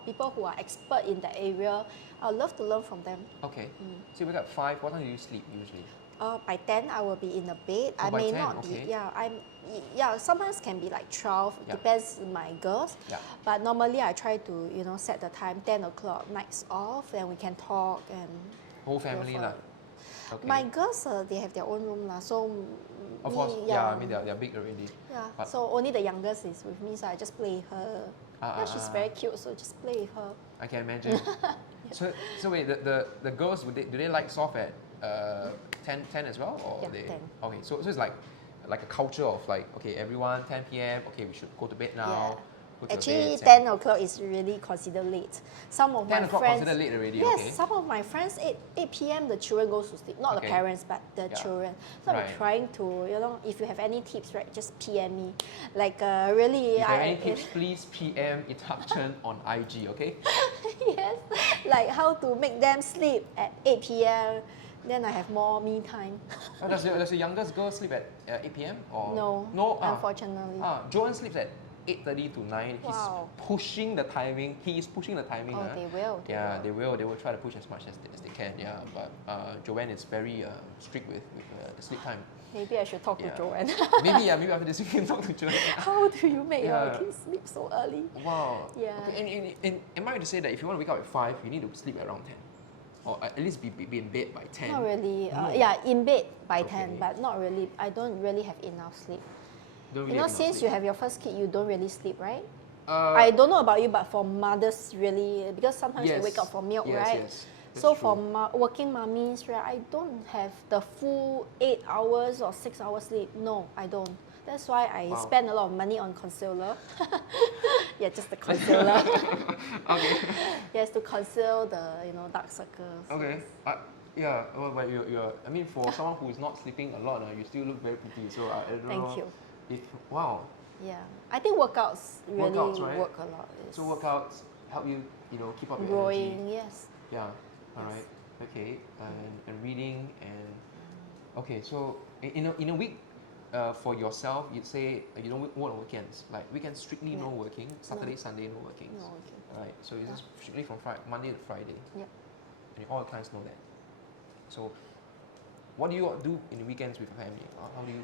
people who are expert in the area. I love to learn from them. Okay. So you wake up 5. What time do you sleep usually? By 10, I will be in the bed. I by may 10, not okay. be. Sometimes can be like 12. Yeah. Depends on my girls. Yeah. But normally I try to set the time 10 o'clock, nights off, and we can talk and. Whole family for lah. it. Okay. My girls, they have their own room lah. So. Of course, I mean they're big already. Yeah. But So only the youngest is with me, so I just play with her. She's very cute, so just play with her. I can imagine. So wait, the girls do they like soft at 10 as well, or Yeah, they? 10. Okay, so it's like a culture of like, okay, everyone 10 p.m. Okay, we should go to bed now. Go to Actually, bed, 10 o'clock is really considered late. Some of 10 my o'clock friends. considered late already. Yes, Okay. some of my friends 8 p.m. the children goes to sleep, not Okay. the parents but the children. So Right. I'm trying to, if you have any tips, right, just PM me. Like really, If there are any tips, please PM Etak Chen on IG. Okay. yes, like how to make them sleep at 8 p.m. Then I have more me time. Does the youngest girl sleep at 8 p.m. or No, unfortunately. Joan sleeps at 8:30 to 9. Wow. He's pushing the timing. He is pushing the timing. Oh, they will. They will try to push as much as they can. Yeah, but Joanne is very strict with the sleep time. Maybe I should talk to Joanne. maybe after this we can talk to Joanne. How do you make your kids sleep so early? Wow. Yeah. Okay, and am I right to say that if you want to wake up at 5, you need to sleep around 10? Or at least be in bed by 10? Not really. No. In bed by 10, Okay. but not really. I don't really have enough sleep. Don't really have enough Since sleep. you have your first kid, you don't really sleep, right? I I don't know about you, but for mothers, really, because sometimes you wake up for milk, right? Yes. That's So true. for working mummies, right, I don't have the full 8 hours or 6 hours sleep. No, I don't. That's why I spend a lot of money on concealer. Yeah, just the concealer. Okay. Yes, to conceal the dark circles. Okay. Well, but you're. I mean, for someone who is not sleeping a lot, you still look very pretty. So I don't know. Thank you. Wow. Yeah, I think workouts really Right? work a lot. So workouts help you, keep up your growing, energy. yes. Yeah. All right. Okay. And reading and. Okay. So in a week, for yourself, you'd say you don't work on weekends. Like weekends strictly no working. Saturday, Sunday no working. No, okay. All right. So it's just strictly from Monday to Friday. Yep. And all your clients know that. So, what do you do in the weekends with your family? How do you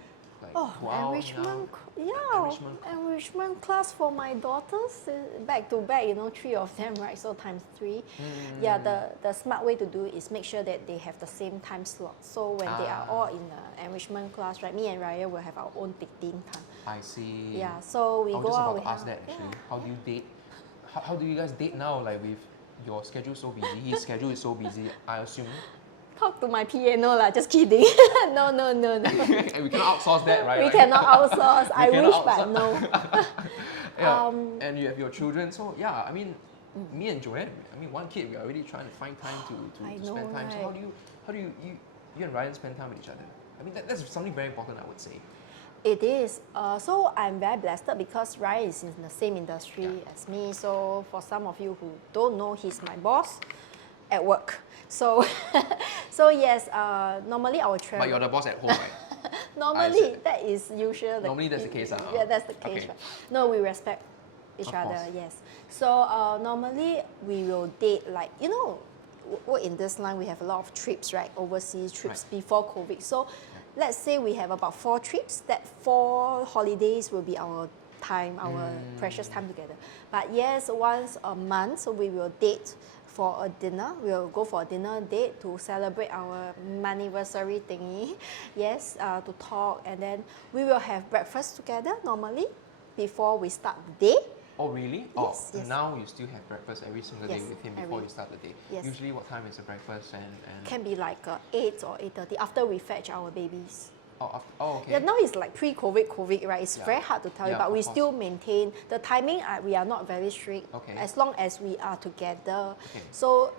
go out, enrichment, Enrichment. enrichment class for my daughters, back to back, 3 of them, right? So times 3. Yeah, the smart way to do it is make sure that they have the same time slot. So when they are all in the enrichment class, right, me and Raya will have our own dictating time. I see. Yeah, so we I was go just out. about to ask that actually. How do you date? How do you guys date now? Like with your schedule so busy, his schedule is so busy. I assume. Talk to my piano lah, just kidding. No. And we cannot outsource that, right? We cannot outsource. I cannot wish, but outsource. no. And you have your children, so I mean, me and Joanne, one kid, we are already trying to find time to spend time. So how do you and Ryan spend time with each other? I mean, that's something very important, I would say. It is. So I'm very blessed because Ryan is in the same industry as me. So for some of you who don't know, he's my boss at work. So, yes, normally our travel. But you're the boss at home, right? Normally, that is usual. Normally that's the case, Yeah, that's the case. Okay. Right? No, we respect each Of other. course. Yes. So normally we will date like work in this line. We have a lot of trips, right? Overseas trips before COVID. So let's say we have about 4 trips. That 4 holidays will be our time, our precious time together. But yes, once a month, so we will date for a dinner. We'll go for a dinner date to celebrate our anniversary thingy. Yes, to talk, and then we will have breakfast together normally before we start the day. Oh, really? Yes, Oh, yes. now you still have breakfast every single day Yes, with him before you start the day. Yes. Usually, what time is the breakfast and Can be like 8 or 8:30 after we fetch our babies. okay. Yeah, now it's like pre-COVID, right? It's Yeah. very hard to tell you, Yeah, but of we course. still maintain the timing. We are not very strict Okay. as long as we are together. Okay. So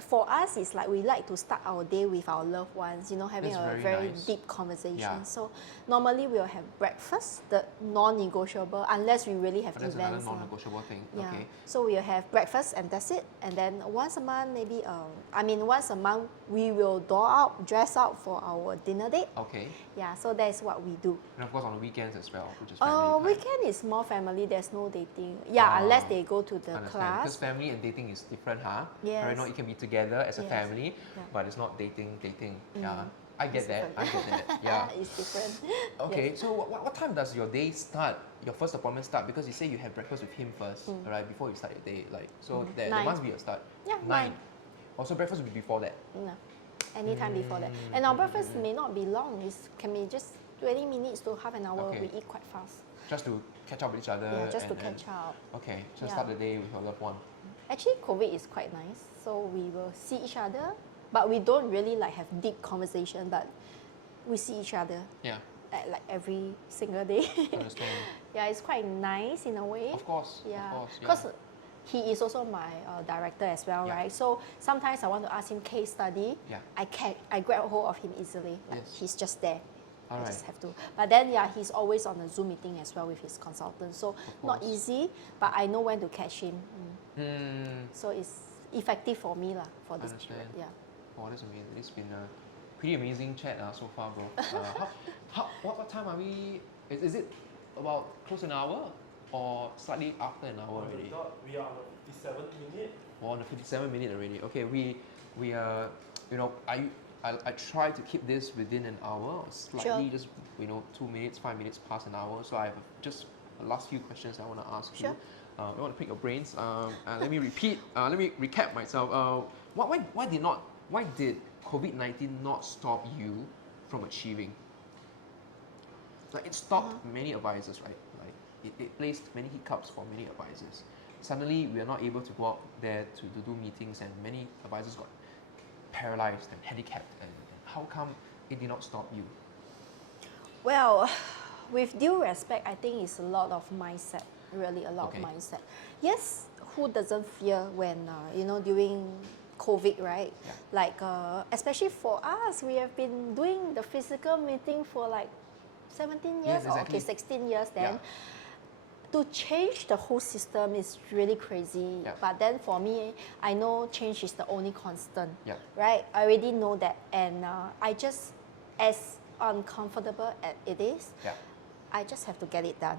for us, it's like we like to start our day with our loved ones, having That's a very very nice. deep conversation. Yeah. So normally we'll have breakfast, the non-negotiable, unless we really have But that's another events. lah. non-negotiable thing. Yeah. Okay. So we'll have breakfast and that's it. And then once a month, maybe, once a month, we will dress out for our dinner date. Okay. Yeah, so that's what we do. And of course on the weekends as well, which is family time. Weekend is more family. There's no dating. Yeah, unless they go to the Understand. Because class. family and dating is different, huh? Yes. Right now you can be together as a Yes. family, Yeah. but it's not dating. Yeah. I get It's that. I different. get that. Yeah. It's different. Okay, Yes. so what time does your day start? Your first appointment start? Because you say you have breakfast with him first, right? Before you start your day, there 9. must be a start. Yeah, 9. 9. Also, breakfast will be before that. No. Anytime before that. And our breakfast may not be long. It can be just 20 minutes to half an hour. Okay. We eat quite fast. Just to catch up with each other. Yeah, just to and- catch up. Okay, so Yeah. start the day with your loved one. Actually, COVID is quite nice. So we will see each other, but we don't really like have deep conversation, but we see each other Yeah, like every single day. understand. Yeah, it's quite nice in a way. Of course, Yeah, of course. Yeah. because he is also my director as well, Yeah. right? So sometimes I want to ask him case study. Yeah. I grab hold of him easily. Like Yes. he's just there. I Alright. just have to. But then yeah, he's always on a Zoom meeting as well with his consultant. So not course. easy, but I know when to catch him. So it's effective for me lah for this period. Understand. Yeah. Oh, that's amazing. It's been a pretty amazing chat so far, bro. What time are we? Is it about close to an hour or slightly after an hour already? We are on the 57th minute. We're on the 57-minute already. Okay, we are, I try to keep this within an hour, or slightly Sure. just 2 minutes, 5 minutes past an hour. So I have just the last few questions I want to ask Sure. you. I want to pick your brains. Let me repeat. Let me recap myself. Why did COVID-19 not stop you from achieving? Like it stopped many advisors, right? Like it placed many hiccups for many advisors. Suddenly, we are not able to go out there to do meetings, and many advisors got paralyzed and handicapped. And how come it did not stop you? Well, with due respect, I think it's a lot of mindset. Really, a lot Okay. of mindset. Yes, who doesn't fear when during COVID, right? Yeah. Like especially for us, we have been doing the physical meeting for like 17 years, Yes, or exactly. 16 years. Then Yeah. to change the whole system is really crazy. Yeah. But then for me, I know change is the only constant. Yeah. Right? I already know that, and I just, as uncomfortable as it is, Yeah. I just have to get it done.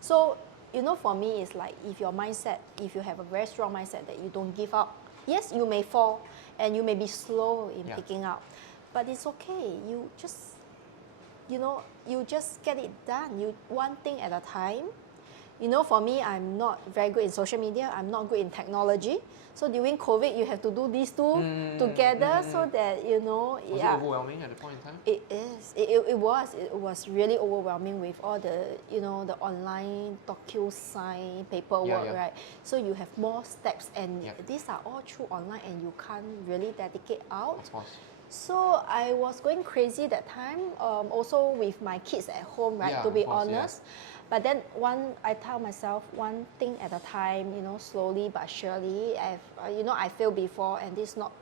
So, for me, it's like if your mindset, if you have a very strong mindset that you don't give up, yes, you may fall and you may be slow in Yeah. picking up, but it's okay. You just, you just get it done. You one thing at a time. For me, I'm not very good in social media. I'm not good in technology. So during COVID, you have to do these two together so that, Was it yeah. overwhelming at the point in time? It is. It was really overwhelming with all the the online DocuSign paperwork, yeah. right? So you have more steps, and Yeah. these are all through online, and you can't really dedicate out. Of course. So I was going crazy that time. Also with my kids at home, right? Yeah, to be of course, yeah. honest. But then I tell myself one thing at a time. Slowly but surely. I failed before, and this is not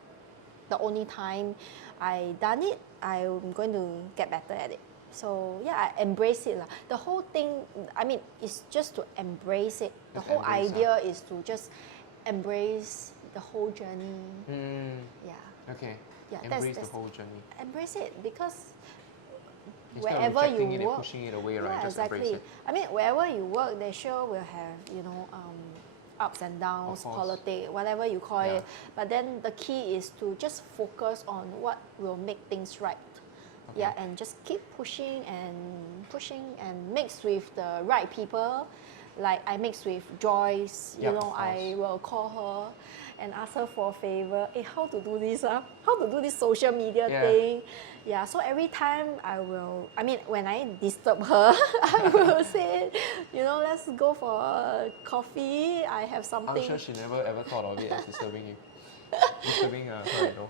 the only time I done it. I'm going to get better at it. So yeah, I embrace it lah. The whole thing, it's just to embrace it. The Just whole embrace, idea is to just embrace the whole journey. Yeah. Okay. Yeah, Embrace that's the whole journey. embrace it, because Instead of wherever rejecting you it and work. pushing it away, right? Yeah, Just exactly. embrace it. I mean, wherever you work, they sure will have, you know, ups and downs, Of course. politics, whatever you call Yeah. it. But then the key is to just focus on what will make things right. Okay. Yeah, and just keep pushing and mix with the right people. Like I mix with Joyce, you Yep, know, of I course. will call her and ask her for a favor. Hey, how to do this? How to do this social media Yeah. thing? Yeah, so every time when I disturb her, I will say, you know, let's go for a coffee. I have something. I'm sure she never ever thought of it as disturbing you. Disturbing her, you know.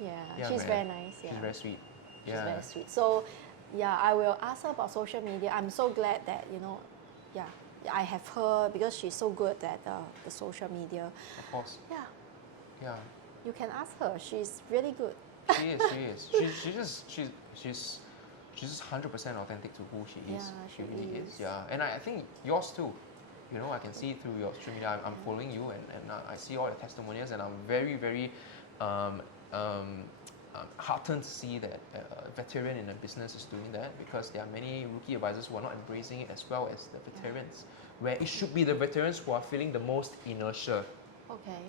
Yeah, Yeah, she's man. very nice. Yeah. She's very sweet. She's Yeah. very sweet. So, yeah, I will ask her about social media. I'm so glad that, you know, yeah, I have her because she's so good at the social media. Of course. Yeah, Yeah. you can ask her. She's really good. She is. She's just 100% authentic to who she is. Yeah, she she really is. is. Yeah. And I think yours too. You know, I can see through your social media. I'm following you, and I see all your testimonials, and I'm very, very heartened to see that a veteran in a business is doing that, because there are many rookie advisors who are not embracing it as well as the veterans, where it should be the veterans who are feeling the most inertia. Okay.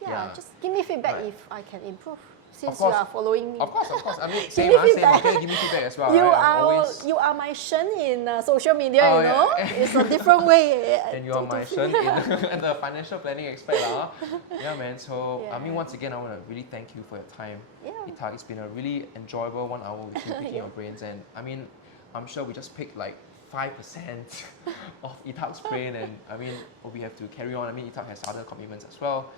Yeah, Yeah. just give me feedback Right. if I can improve. Since course. you are following me. Of course. I mean, Give same, me same. feedback. Okay, give me feedback as well. You right? I'm are always, you are my Shen in social media, Oh, you yeah. know? It's a different way. and you are my son in the financial planning expert, huh? Yeah, man. So I mean, Yeah. once again, I want to really thank you for your time, Yeah. Etak. It's been a really enjoyable 1 hour with you picking Yeah. your brains, and I mean, I'm sure we just picked like 5% of Etak's brain, and I mean, we have to carry on. I mean, Etak has other commitments as well.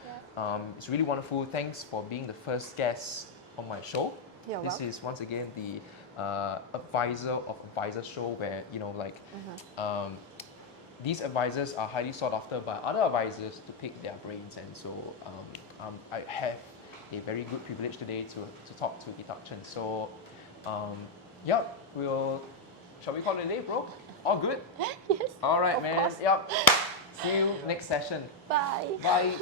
It's really wonderful. Thanks for being the first guest on my show. You're This welcome. is once again the advisor of advisor show, where these advisors are highly sought after by other advisors to pick their brains, and so I have a very good privilege today to talk to Etak Chen. So yep, shall we call it a day, bro? All good? Yes. All right, Of man. course. Yep. See you next session. Bye. Bye.